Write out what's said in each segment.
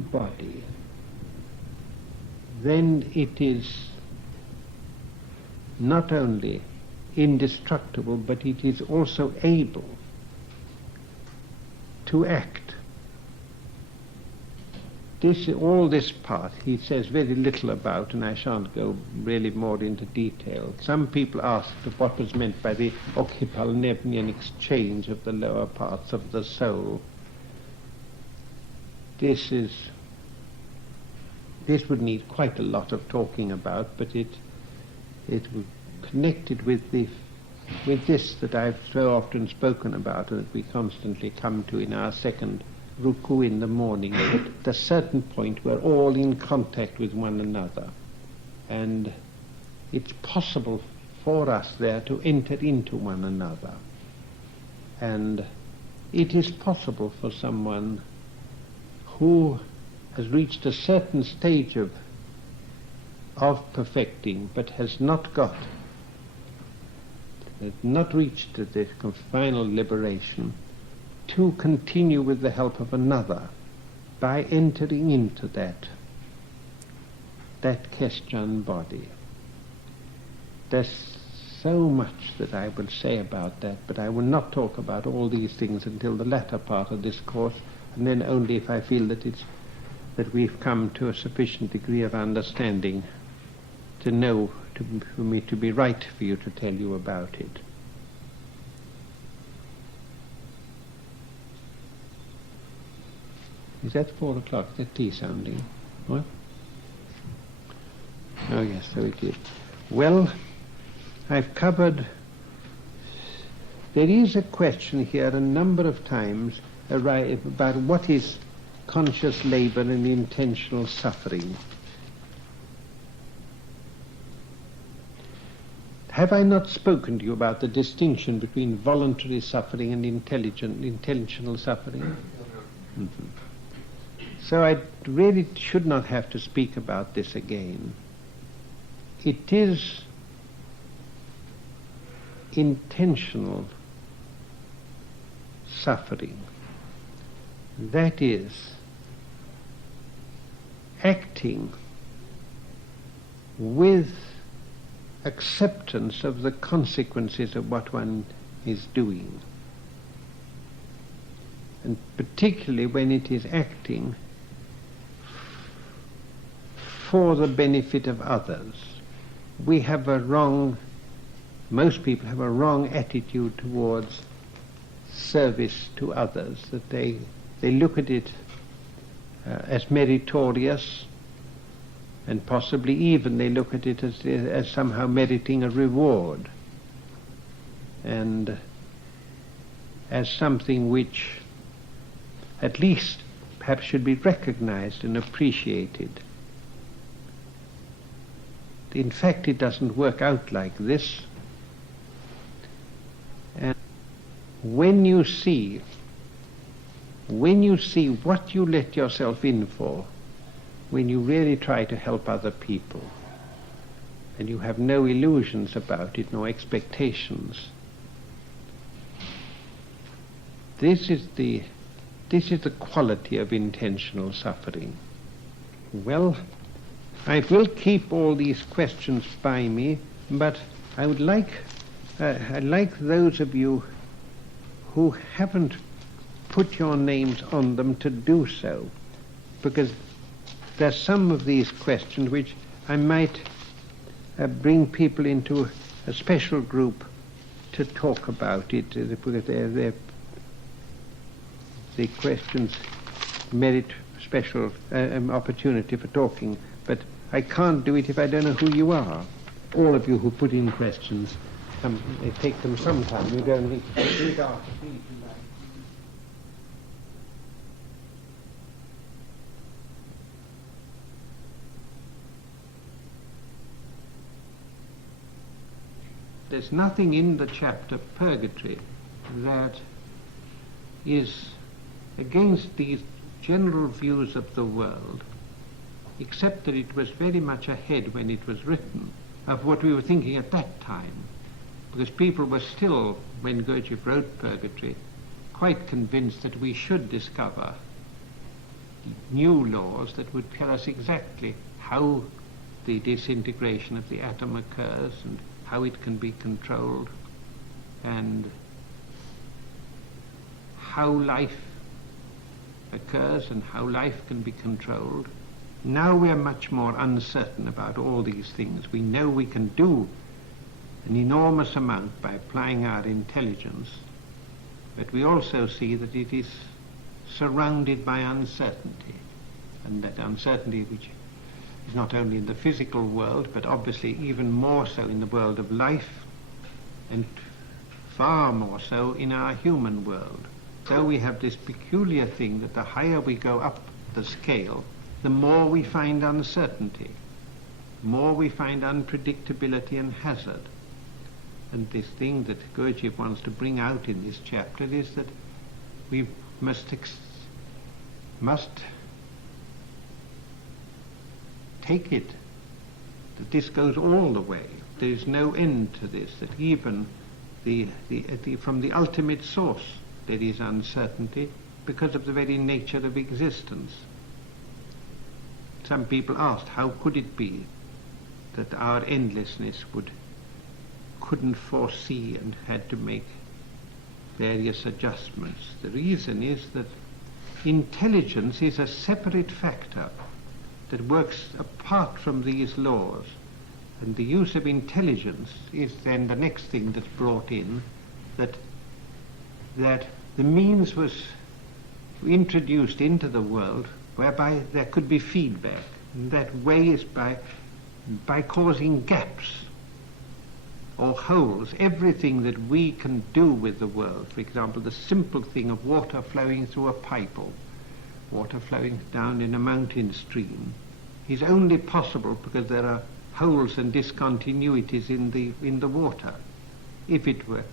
body, then it is not only indestructible, but it is also able to act. All this part he says very little about, and I shan't go really more into detail. Some people asked what was meant by the occipal-Nebnian exchange of the lower parts of the soul. This would need quite a lot of talking about, but it was connected with this that I've so often spoken about, and that we constantly come to in our second ruku in the morning, at a certain point we're all in contact with one another, and it's possible for us there to enter into one another, and it is possible for someone who has reached a certain stage of perfecting, but has not reached the final liberation, to continue with the help of another by entering into that Christian body. There's so much that I will say about that, but I will not talk about all these things until the latter part of this course, and then only if I feel that we've come to a sufficient degree of understanding to know, for me to be right for you to tell you about it. Is that 4 o'clock? Is that tea sounding? What? Oh yes, so it is. Well, I've covered... There is a question here a number of times about what is conscious labor and intentional suffering. Have I not spoken to you about the distinction between voluntary suffering and intentional suffering? Mm-hmm. So I really should not have to speak about this again. It is intentional suffering. That is, acting with acceptance of the consequences of what one is doing. And particularly when it is acting for the benefit of others. Most people have a wrong attitude towards service to others, that they look at it as meritorious, and possibly even they look at it as somehow meriting a reward, and as something which at least perhaps should be recognized and appreciated. In fact, it doesn't work out like this. And when you see what you let yourself in for, when you really try to help other people, and you have no illusions about it, no expectations, this is the quality of intentional suffering. Well, I will keep all these questions by me, but I'd like those of you who haven't put your names on them to do so, because there's some of these questions which I might bring people into a special group to talk about it, because the questions merit special opportunity for talking. But I can't do it if I don't know who you are. All of you who put in questions, they take them sometime. You don't need to do it after me tonight. There's nothing in the chapter Purgatory that is against these general views of the world, except that it was very much ahead when it was written of what we were thinking at that time, because people were still, when Gurdjieff wrote Purgatory, quite convinced that we should discover new laws that would tell us exactly how the disintegration of the atom occurs and how it can be controlled and how life occurs and how life can be controlled. Now we are much more uncertain about all these things. We know we can do an enormous amount by applying our intelligence, but we also see that it is surrounded by uncertainty, and that uncertainty which is not only in the physical world, but obviously even more so in the world of life, and far more so in our human world. So we have this peculiar thing that the higher we go up the scale, the more we find uncertainty, more we find unpredictability and hazard. And this thing that Gurdjieff wants to bring out in this chapter is that we must take it that this goes all the way. There is no end to this, that even from the ultimate source there is uncertainty because of the very nature of existence. Some people asked, how could it be that our endlessness couldn't foresee and had to make various adjustments? The reason is that intelligence is a separate factor that works apart from these laws, and the use of intelligence is then the next thing that's brought in, that the means was introduced into the world whereby there could be feedback, and that way is by causing gaps or holes. Everything that we can do with the world, for example, the simple thing of water flowing through a pipe or water flowing down in a mountain stream, is only possible because there are holes and discontinuities in the water. If it were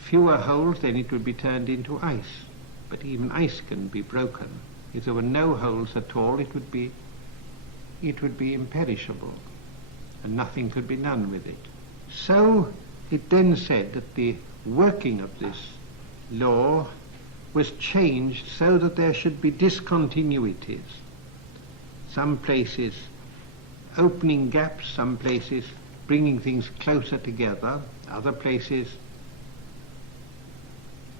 fewer holes, then it would be turned into ice. But even ice can be broken. If there were no holes at all, it would be imperishable, and nothing could be done with it. So it then said that the working of this law was changed so that there should be discontinuities. Some places opening gaps, some places bringing things closer together, other places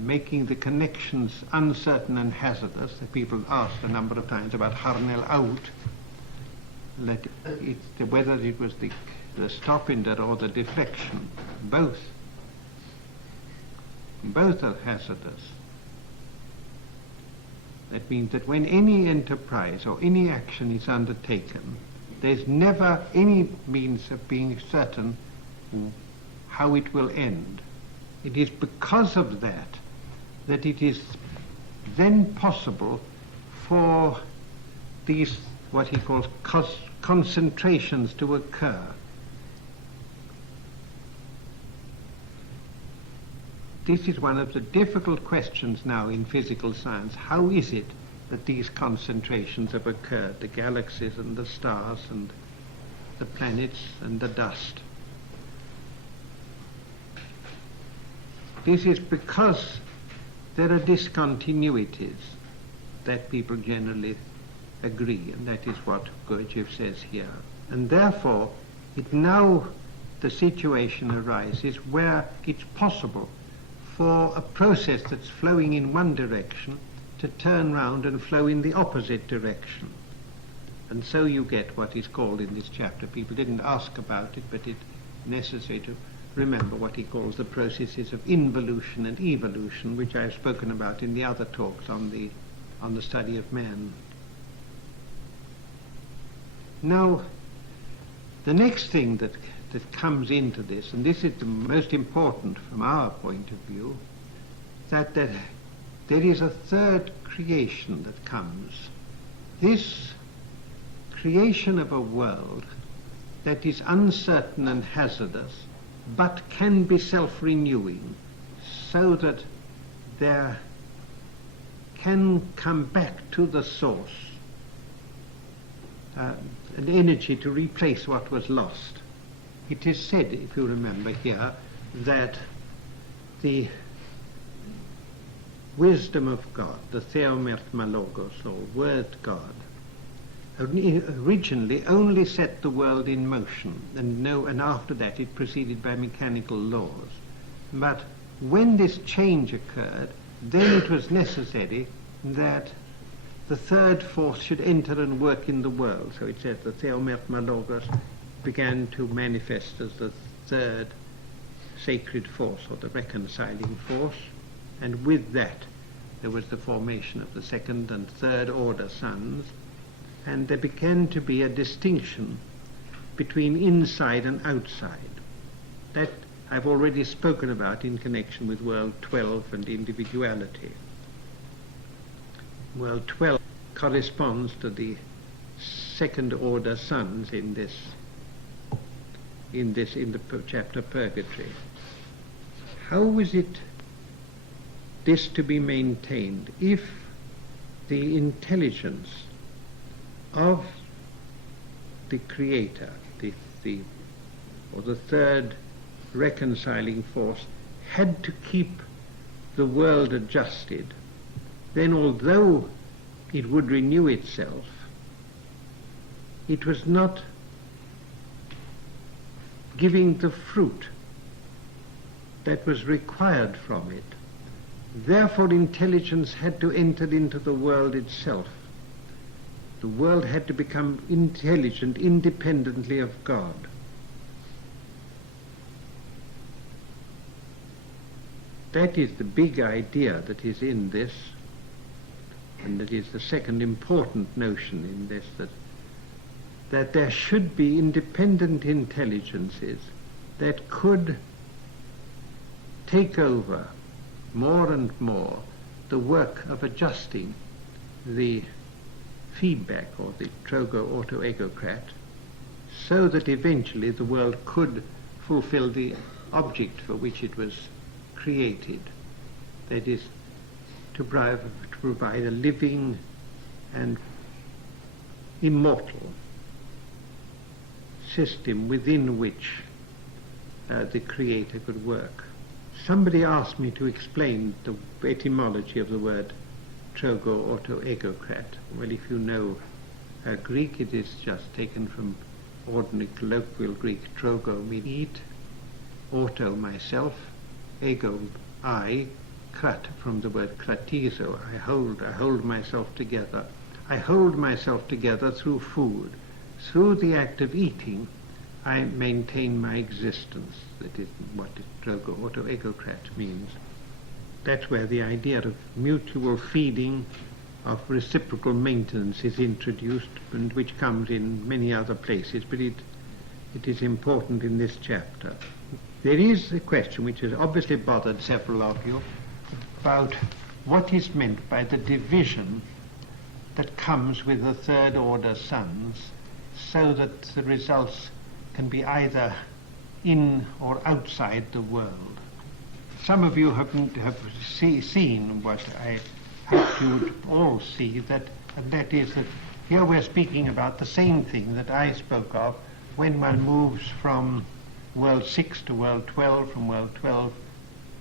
making the connections uncertain and hazardous. The people asked a number of times about Harnel out, whether it was the stoppinder or the deflection. Both are hazardous. That means that when any enterprise or any action is undertaken, there's never any means of being certain how it will end. It is because of that it is then possible for these, what he calls concentrations, to occur. This is one of the difficult questions now in physical science. How is it that these concentrations have occurred, the galaxies and the stars and the planets and the dust? This is because there are discontinuities that people generally agree, and that is what Gurdjieff says here. And therefore, the situation arises where it's possible for a process that's flowing in one direction to turn round and flow in the opposite direction. And so you get what is called in this chapter, people didn't ask about it, but it's necessary to remember what he calls the processes of involution and evolution, which I have spoken about in the other talks on the study of man. Now, the next thing that comes into this, and this is the most important from our point of view, that there is a third creation that comes. This creation of a world that is uncertain and hazardous, but can be self-renewing, so that there can come back to the source an energy to replace what was lost. It is said, if you remember here, that the wisdom of God, the theomertmalogos, or word God, originally only set the world in motion, and after that it proceeded by mechanical laws. But when this change occurred, then it was necessary that the third force should enter and work in the world. So it says the theomertmalogos began to manifest as the third sacred force, or the reconciling force, and with that there was the formation of the second and third order suns, and there began to be a distinction between inside and outside. That I've already spoken about in connection with World 12 and individuality. World 12 corresponds to the second order suns in the chapter Purgatory. How is this to be maintained if the intelligence of the Creator, or the third reconciling force, had to keep the world adjusted? Then, although it would renew itself, it was not giving the fruit that was required from it. Therefore, intelligence had to enter into the world itself. The world had to become intelligent independently of God. That is the big idea that is in this, and that is the second important notion in this, that there should be independent intelligences that could take over more and more the work of adjusting the feedback, or the trogo-auto-egocrat, so that eventually the world could fulfill the object for which it was created, that is, to provide a living and immortal system within which the Creator could work. Somebody asked me to explain the etymology of the word trogo-auto-egocrat. Well, if you know Greek, it is just taken from ordinary colloquial Greek. Trogo means eat, auto myself, ego I, krat from the word kratizo, I hold myself together. I hold myself together through food. Through the act of eating, I maintain my existence. That is what trogo-auto-egocrat means. That's where the idea of mutual feeding, of reciprocal maintenance is introduced, and which comes in many other places, but it is important in this chapter. There is a question which has obviously bothered several of you about what is meant by the division that comes with the third order suns, so that the results can be either in or outside the world. Some of you have seen what I hope you would all see, and that is that here we're speaking about the same thing that I spoke of when one moves from World 6 to World 12, from World 12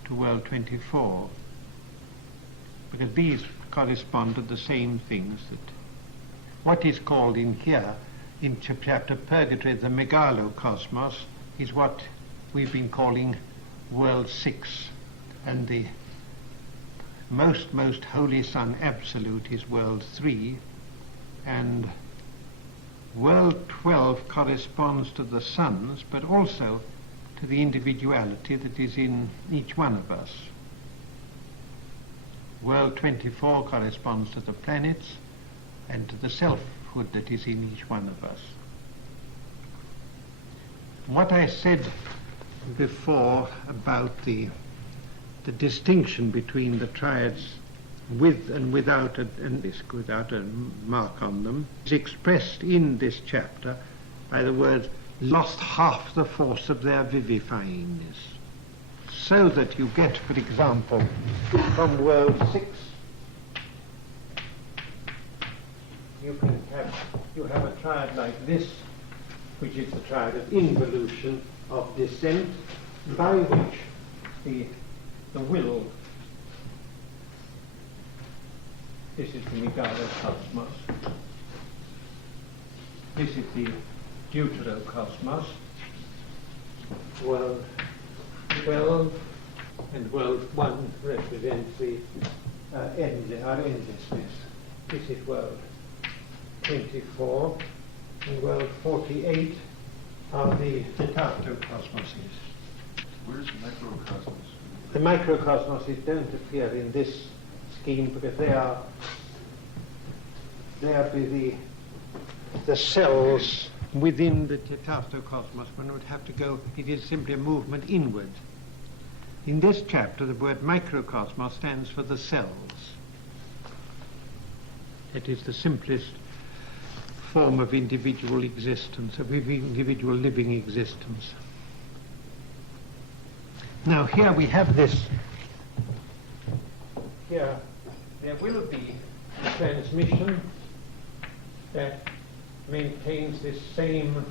to World 24, because these correspond to the same things. That what is called in here, in chapter Purgatory, the megalocosmos, is what we've been calling World 6, and the most holy Son absolute is World 3, and World 12 corresponds to the suns, but also to the individuality that is in each one of us. World 24 corresponds to the planets and to the selfhood that is in each one of us. What I said before about the distinction between the triads with and without a mark on them is expressed in this chapter by the words lost half the force of their vivifyingness, so that you get, for example, from World 6 you have a triad like this, which is the triad of involution, of descent, by which the will This is the megalocosmos. This is the deuterocosmos. World 12 and world 1 represents the our endlessness. This is world 24 and world 48 are the tetatocosmoses. Where's the microcosmos? The microcosmoses don't appear in this scheme because they are the cells within the tetatocosmos. One would have to go, it is simply a movement inward. In this chapter, the word microcosmos stands for the cells. It is the simplest form of individual existence, of individual living existence. Now here we have this. Here there will be a transmission that maintains this same,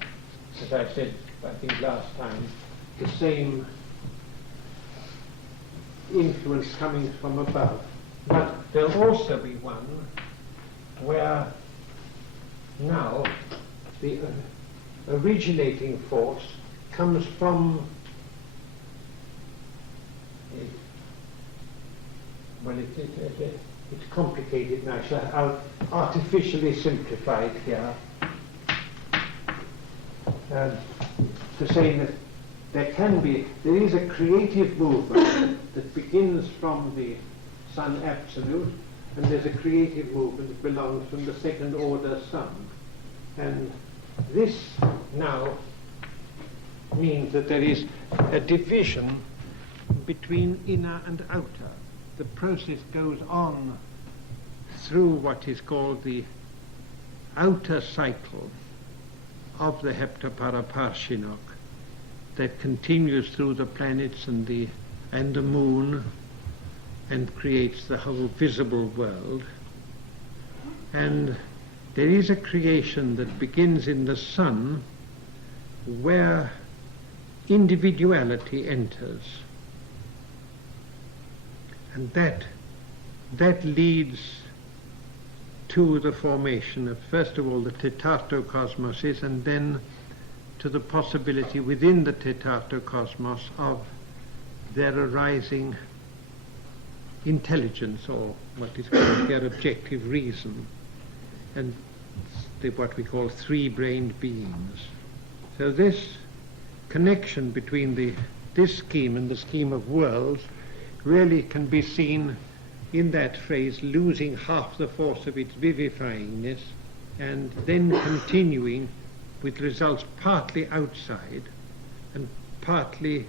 as I said, I think last time, the same influence coming from above. But there'll also be one where now the originating force comes from it's complicated now, so I'll artificially simplify it here to say that there is a creative movement that begins from the Sun Absolute, and there's a creative movement that belongs from the second order Sun. And this now means that there is a division between inner and outer. The process goes on through what is called the outer cycle of the heptaparaparshinok that continues through the planets and the moon and creates the whole visible world. And there is a creation that begins in the sun where individuality enters. And that leads to the formation of, first of all, the tetatocosmoses, and then to the possibility within the tetatocosmos of their arising intelligence, or what is called their objective reason, and what we call three-brained beings. So this connection between this scheme and the scheme of worlds really can be seen in that phrase, losing half the force of its vivifyingness and then continuing with results partly outside and partly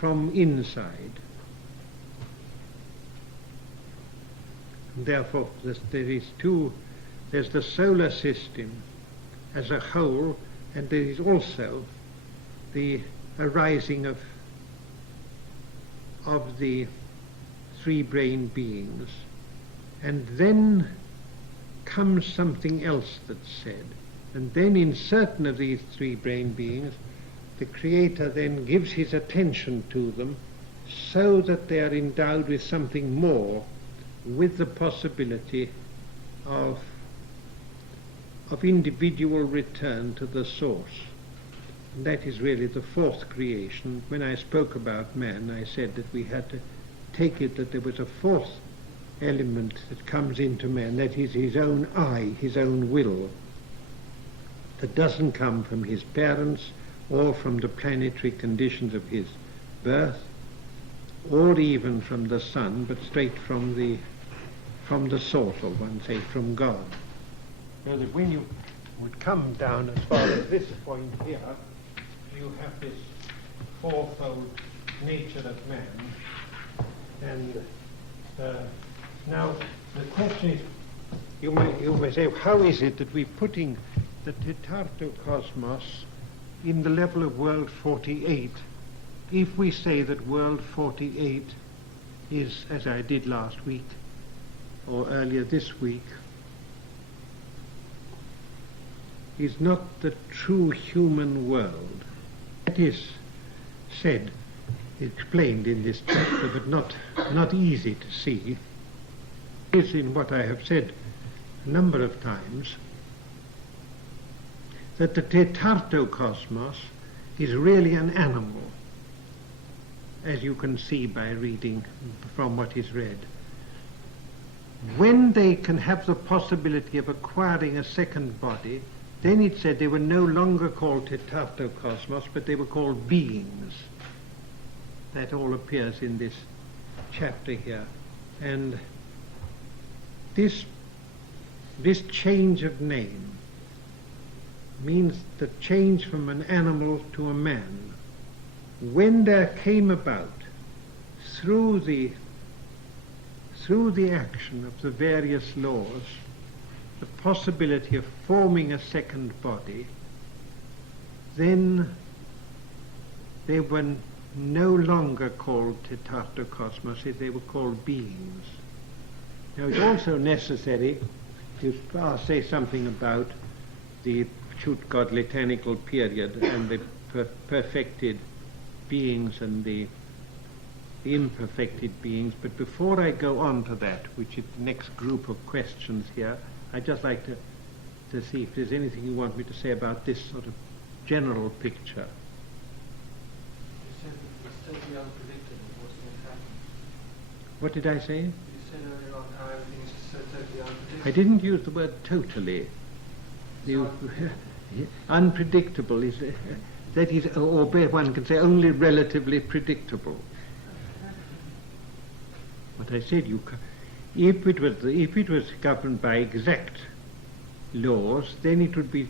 from inside. And therefore there's the solar system as a whole, and there is also the arising of the three-brained beings. And then comes something else that's said. And then in certain of these three-brained beings, the Creator then gives his attention to them so that they are endowed with something more, with the possibility of individual return to the source. And that is really the fourth creation. When I spoke about man, I said that we had to take it that there was a fourth element that comes into man, that is his own I, his own will, that doesn't come from his parents or from the planetary conditions of his birth or even from the sun, but straight from the source, or one say from God. So that when you would come down as far as this point here, you have this fourfold nature of man. And now the question is, you may say, how is it that we're putting the tetatocosmos in the level of world 48 if we say that world 48 is, as I did last week or earlier this week, is not the true human world? That is said, explained in this chapter, but not easy to see. is in what I have said a number of times, that the tetartocosmos is really an animal, as you can see by reading from what is read. When they can have the possibility of acquiring a second body, then it said they were no longer called tetartocosmos, but they were called beings. That all appears in this chapter here. And this change of name means the change from an animal to a man. When there came about, through the action of the various laws, the possibility of forming a second body, then they were no longer called tetartocosmos, they were called beings. Now it's also necessary to say something about the Chut-God-Litanical period and the perfected beings and the imperfected beings, but before I go on to that, which is the next group of questions here, I'd just like to see if there's anything you want me to say about this sort of general picture. You said it's totally unpredictable what's going to happen. What did I say? You said earlier on how everything is so totally unpredictable. I didn't use the word totally. Unpredictable is, that is, or one can say only relatively predictable. What I said, if it was governed by exact laws, then it would be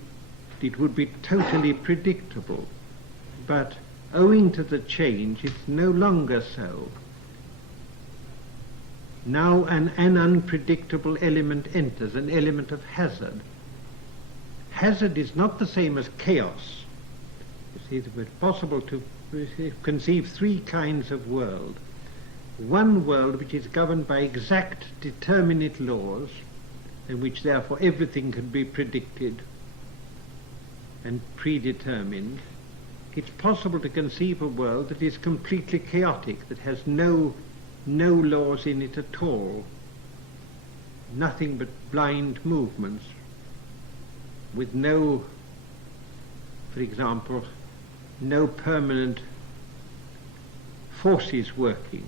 totally predictable. But owing to the change, it's no longer so. Now an unpredictable element enters, an element of hazard. Hazard is not the same as chaos. You see, it was possible to conceive three kinds of world. One world which is governed by exact determinate laws, in which therefore everything can be predicted and predetermined. It's possible to conceive a world that is completely chaotic, that has no laws in it at all, nothing but blind movements, with no, for example, no permanent forces working.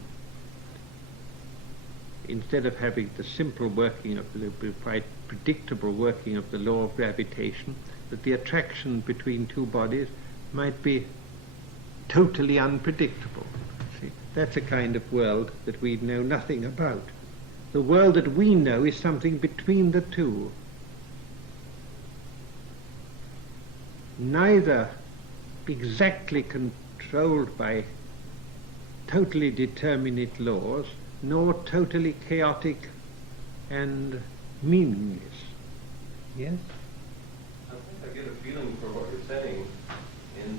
Instead of having the simple working of the quite predictable working of the law of gravitation, that the attraction between two bodies might be totally unpredictable. See, that's a kind of world that we know nothing about. The world that we know is something between the two. Neither exactly controlled by totally determinate laws, nor totally chaotic and meaningless. Yes? I think I get a feeling for what you're saying in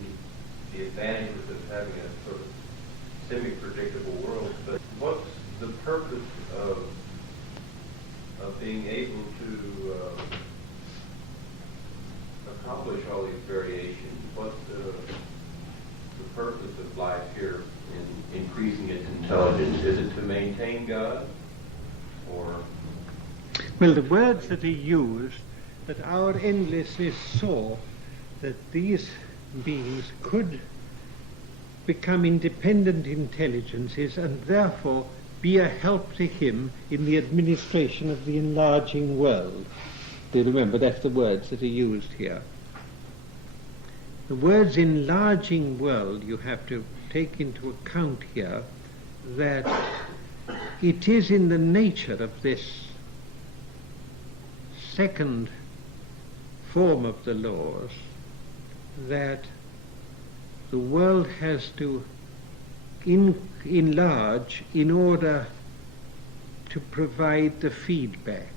the advantages of having a sort of semi-predictable world, but what's the purpose of being able to accomplish all these variations? What's the purpose of life here in increasing its intelligence? Is it to maintain God, or? Well, the words that he used, that our endlessness saw that these beings could become independent intelligences and therefore be a help to him in the administration of the enlarging world. Do you remember? That's the words that are used here. The words enlarging world, you have to take into account here that it is in the nature of this second form of the laws that the world has to enlarge in order to provide the feedback.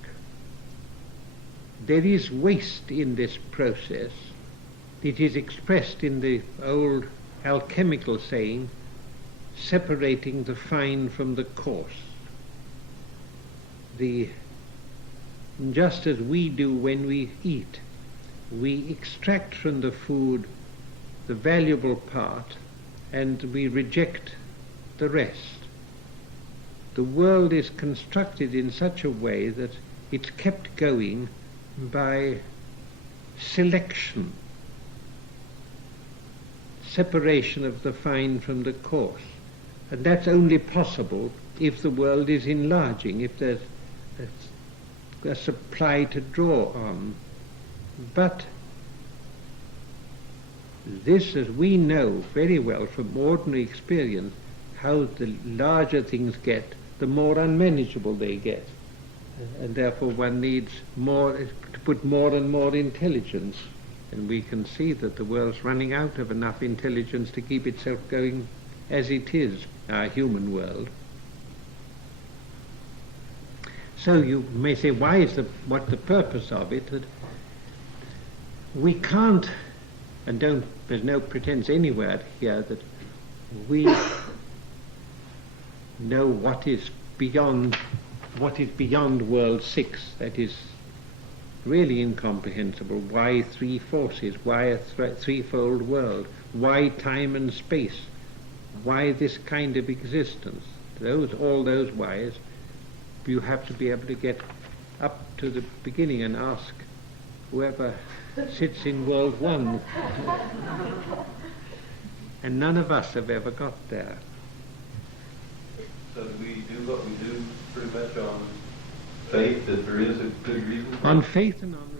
There is waste in this process. It is expressed in the old alchemical saying, separating the fine from the coarse. Just as we do when we eat, we extract from the food the valuable part and we reject the rest. the world is constructed in such a way that it's kept going by selection, separation of the fine from the coarse. And that's only possible if the world is enlarging, if there's a supply to draw on. But this, as we know very well from ordinary experience, how the larger things get, the more unmanageable they get. And therefore one needs more, to put more and more intelligence. And we can see that the world's running out of enough intelligence to keep itself going as it is, our human world. So you may say, what's the purpose of it? That we can't, and there's no pretense anywhere here that we know what is beyond world 6, that is really incomprehensible. Why 3 forces? Why a threefold world? Why time and space? Why this kind of existence? All those whys, you have to be able to get up to the beginning and ask whoever sits in world 1. And none of us have ever got there. So do we do what we do pretty much on faith, that there is a good reason? On faith and on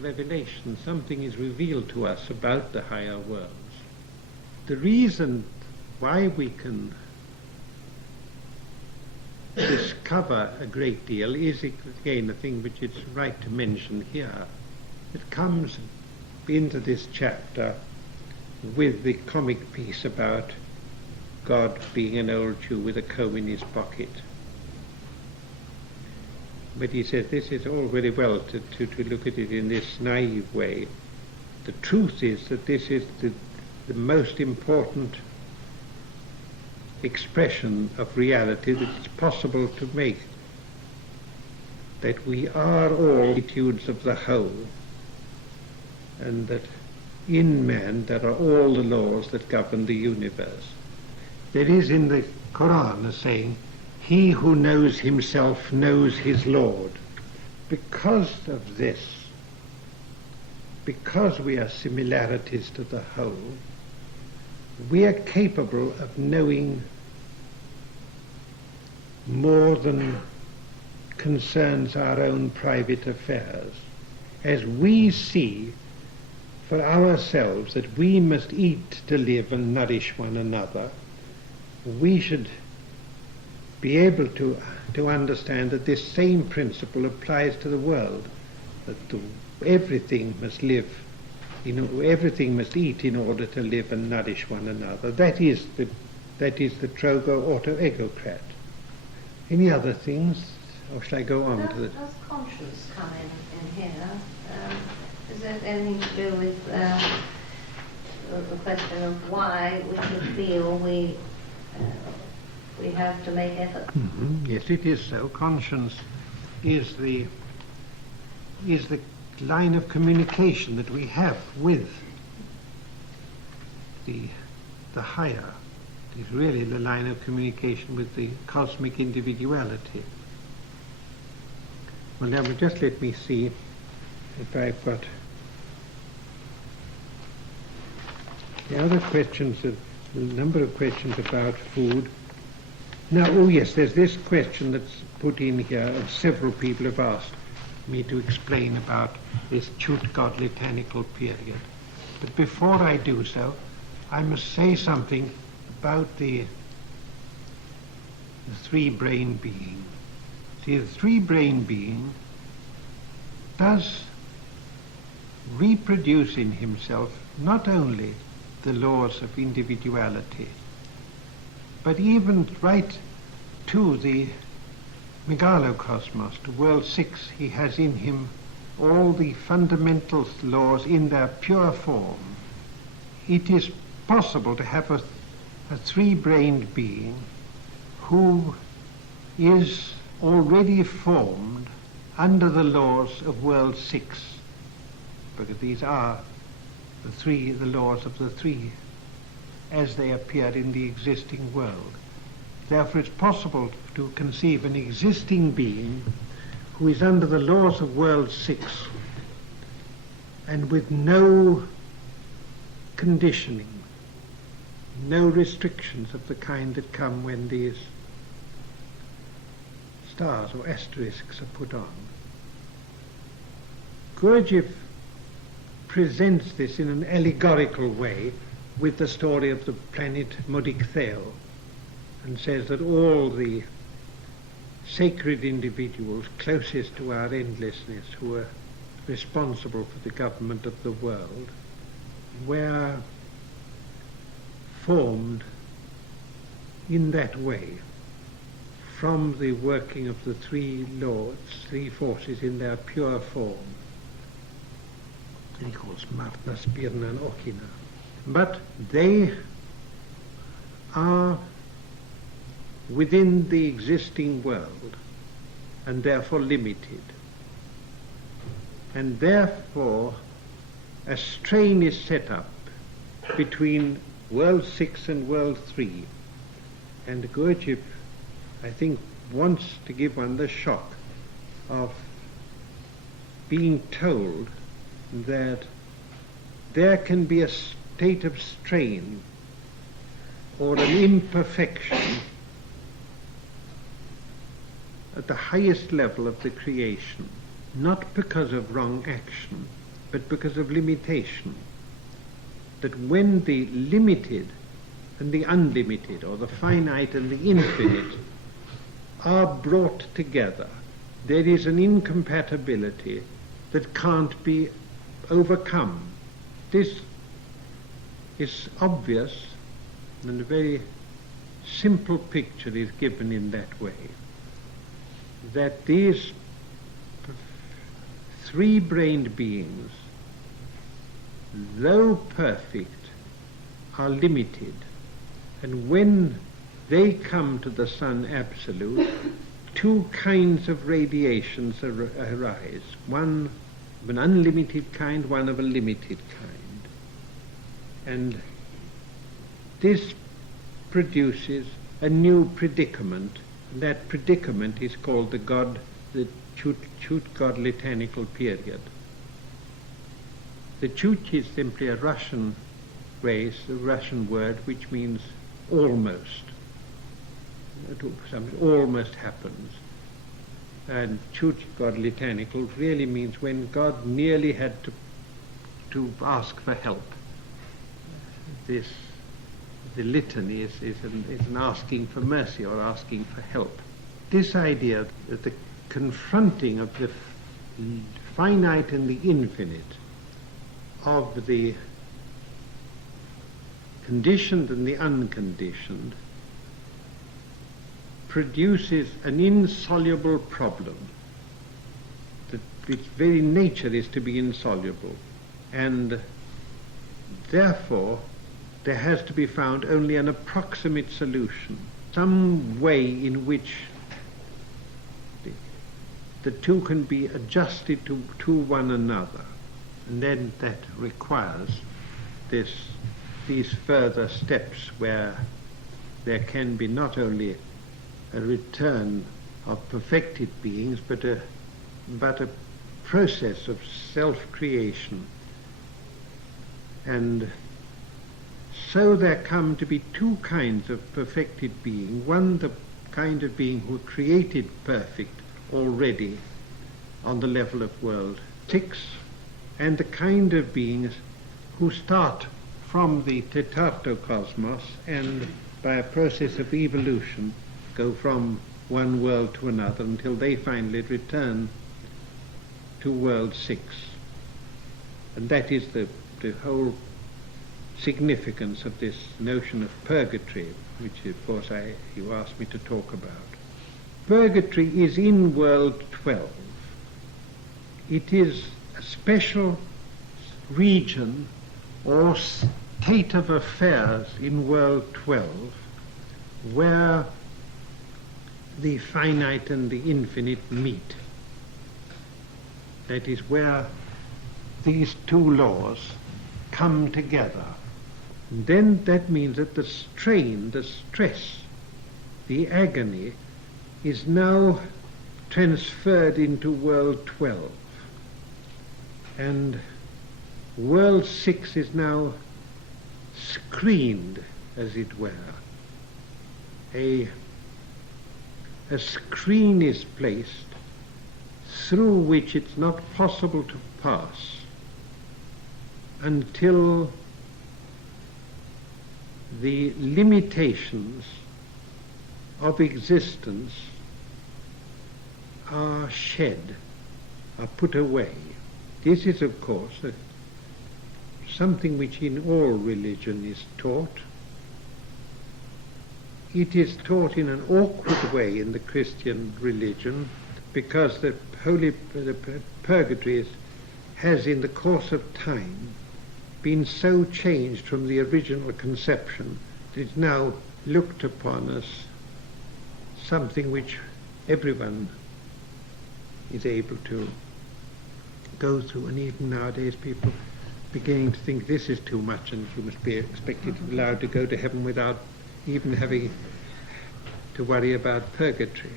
revelation, something is revealed to us about the higher worlds. The reason why we can discover a great deal is, again, a thing which it's right to mention here. It comes into this chapter with the comic piece about God being an old Jew with a comb in his pocket. But he says this is all very well to look at it in this naive way. The truth is that this is the most important expression of reality that it's possible to make, that we are all attitudes of the whole, and that in man there are all the laws that govern the universe. There is in the Quran a saying, "He who knows himself knows his Lord." Because of this, because we are similarities to the whole, we are capable of knowing more than concerns our own private affairs. As we see for ourselves that we must eat to live and nourish one another, we should be able to understand that this same principle applies to the world, that everything must live, everything must eat in order to live and nourish one another. That is the trogo auto-egocrat. Any other things, or shall I go on to the... Does conscience come in here? Is there anything to do with the question of why we should feel we have to make effort? Mm-hmm. Yes, it is so. Conscience is the line of communication that we have with the higher. It is really the line of communication with the cosmic individuality. Well, now just let me see if I've got the other questions, a number of questions about food. Now, oh yes, there's this question that's put in here, several people have asked me to explain about this chut godly panical period. But before I do so, I must say something about the three-brain being. See, the three-brain being does reproduce in himself not only the laws of individuality, but even right to the megalocosmos, to world 6, he has in him all the fundamental laws in their pure form. It is possible to have a three-brained being who is already formed under the laws of world 6, because these are the laws of the three as they appear in the existing world. Therefore it's possible to conceive an existing being who is under the laws of world 6 and with no conditioning, no restrictions of the kind that come when these stars or asterisks are put on. Gurdjieff presents this in an allegorical way with the story of the planet Modictheo, and says that all the sacred individuals closest to our endlessness, who are responsible for the government of the world, were formed in that way from the working of the three lords, three forces in their pure form. He calls Martha, Spirna and Okina. But they are within the existing world and therefore limited. And therefore a strain is set up between world 6 and world 3. And Gurdjieff, I think, wants to give one the shock of being told that there can be a state of strain or an imperfection at the highest level of the creation, not because of wrong action, but because of limitation. That when the limited and the unlimited, or the finite and the infinite, are brought together, there is an incompatibility that can't be overcome. This is obvious, and a very simple picture is given in that way, that these three-brained beings, though perfect, are limited, and when they come to the sun absolute, two kinds of radiations arise, one of an unlimited kind, one of a limited kind. And this produces a new predicament. That predicament is called the Chut-God litanical period. The Chut is simply a Russian phrase, a Russian word, which means almost. Something almost happens. And Chut-God litanical really means when God nearly had to ask for help. The litany is an asking for mercy or asking for help. This idea that the confronting of the finite and the infinite, of the conditioned and the unconditioned, produces an insoluble problem, that its very nature is to be insoluble, and therefore there has to be found only an approximate solution, some way in which the two can be adjusted to one another, and then that requires these further steps where there can be not only a return of perfected beings, but a process of self-creation. And so there come to be two kinds of perfected being. One, the kind of being who created perfect already on the level of world 6, and the kind of beings who start from the tetartocosmos and by a process of evolution go from one world to another until they finally return to world 6. And that is the whole significance of this notion of purgatory, which of course you asked me to talk about. Purgatory is in world 12. It is a special region or state of affairs in world 12 where the finite and the infinite meet. That is where these two laws come together. And then that means that the strain, the stress the agony, is now transferred into world 12. And world 6 is now screened, as it were. A screen is placed through which it's not possible to pass until the limitations of existence are shed, are put away. This is, of course, something which in all religion is taught. It is taught in an awkward way in the Christian religion, because the purgatory has in the course of time been so changed from the original conception that it's now looked upon as something which everyone is able to go through, and even nowadays people beginning to think this is too much and you must be expected to be allowed to go to heaven without even having to worry about purgatory.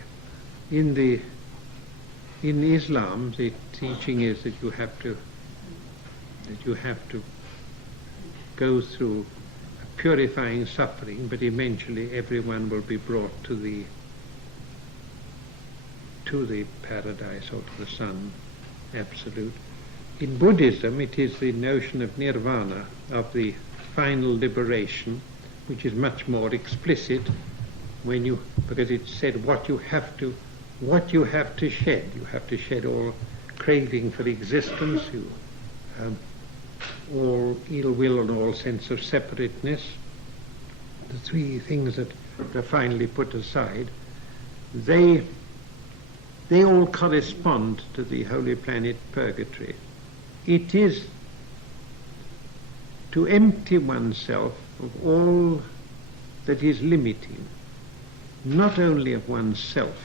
In Islam, the teaching is that you have to go through purifying suffering, but eventually everyone will be brought to the paradise or to the sun, absolute. In Buddhism, it is the notion of nirvana, of the final liberation, which is much more explicit because it's said what you have to shed. You have to shed all craving for existence, all ill will and all sense of separateness. The three things that are finally put aside, they all correspond to the holy planet purgatory. It is to empty oneself of all that is limiting, not only of oneself,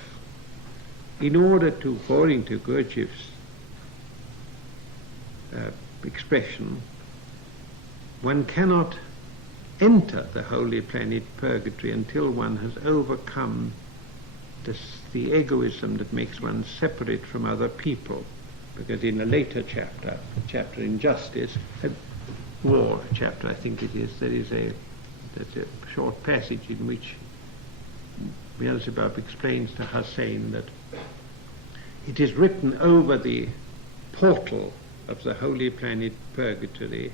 in order to, according to Gurdjieff's expression, one cannot enter the holy planet purgatory until one has overcome the egoism that makes one separate from other people. Because in a later chapter, a chapter in Justice, War chapter I think it is, there's a short passage in which Beelzebub explains to Hussein that it is written over the portal of the holy planet purgatory,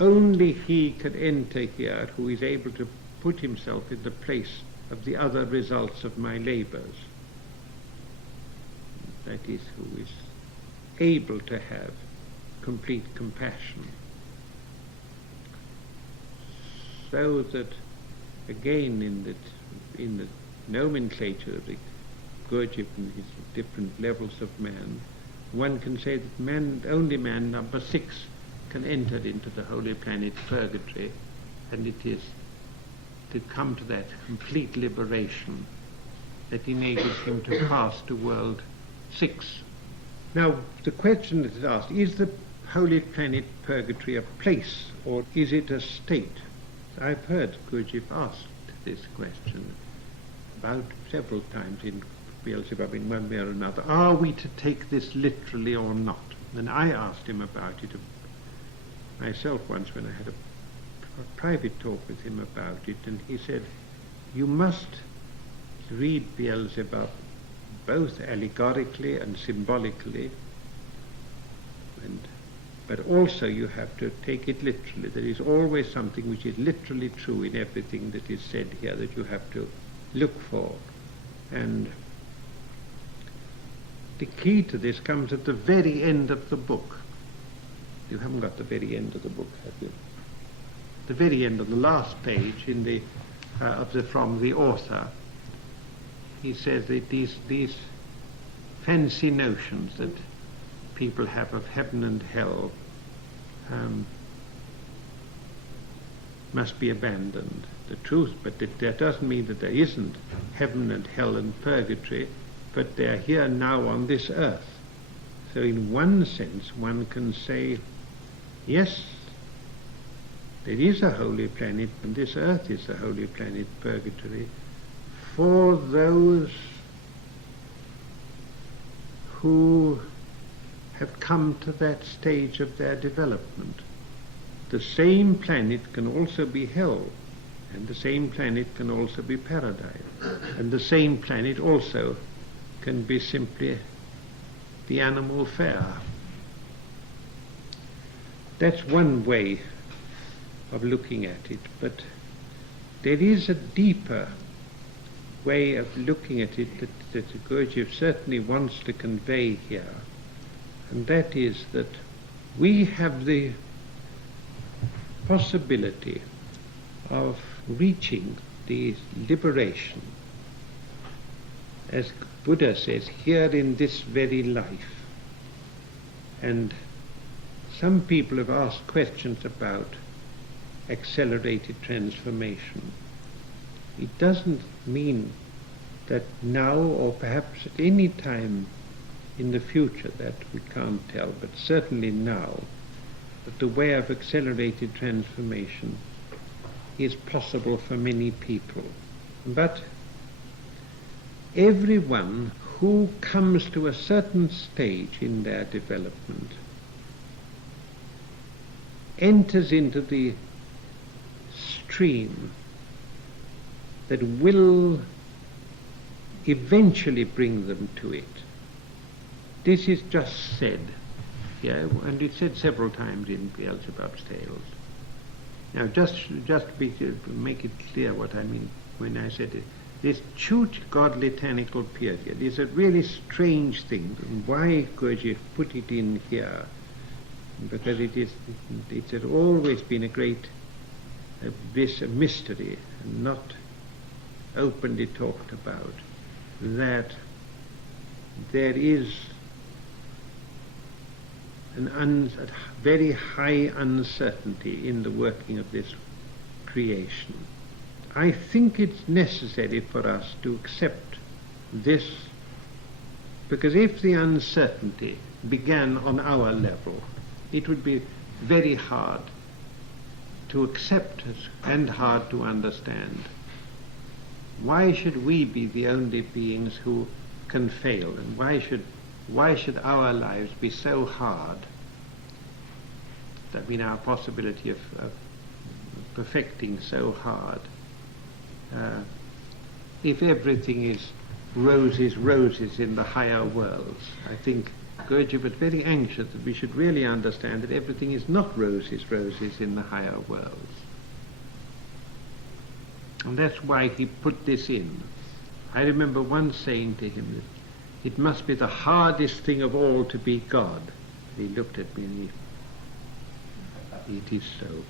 only he can enter here who is able to put himself in the place of the other results of my labors. That is, who is able to have complete compassion. So that, again, in the nomenclature of the Gurdjieff and his different levels of man, one can say that only man number 6 can enter into the holy planet purgatory, and it is to come to that complete liberation that enables him to pass to world 6. Now, the question that is asked, is the holy planet purgatory a place or is it a state? I've heard Gurdjieff asked this question about several times in Beelzebub in one way or another. Are we to take this literally or not? And I asked him about it myself once when I had a private talk with him about it, and he said, you must read Beelzebub both allegorically and symbolically, but also you have to take it literally. There is always something which is literally true in everything that is said here that you have to look for. And the key to this comes at the very end of the book. You haven't got the very end of the book, have you? The very end of the last page from the author, he says that these fancy notions that people have of heaven and hell must be abandoned. The truth, but that doesn't mean that there isn't heaven and hell and purgatory, but they're here now on this earth. So in one sense one can say, yes, there is a holy planet, and this earth is the holy planet purgatory, for those who have come to that stage of their development. The same planet can also be hell, and the same planet can also be paradise, and the same planet also can be simply the animal fair. That's one way of looking at it, but there is a deeper way of looking at it that Gurdjieff certainly wants to convey here, and that is that we have the possibility of reaching the liberation, as Buddha says, here in this very life. And some people have asked questions about accelerated transformation. It doesn't mean that now, or perhaps at any time in the future, that we can't tell, but certainly now, that the way of accelerated transformation is possible for many people. But everyone who comes to a certain stage in their development enters into the stream that will eventually bring them to it. This is just said, and it's said several times in Beelzebub's tales. Now, just to make it clear what I mean when I said it, this Chut godly-tanical period is a really strange thing, and why Gurdjieff put it in here, because it has always been a great a mystery, and not openly talked about, that there is a very high uncertainty in the working of this creation. I think it's necessary for us to accept this, because if the uncertainty began on our level, it would be very hard to accept and hard to understand. Why should we be the only beings who can fail, and why should our lives be so hard? That means our possibility of perfecting so hard. If everything is roses in the higher worlds, I think Gurdjieff was very anxious that we should really understand that everything is not roses in the higher worlds. And that's why he put this in. I remember once saying to him that it must be the hardest thing of all to be God. He looked at me and it is so.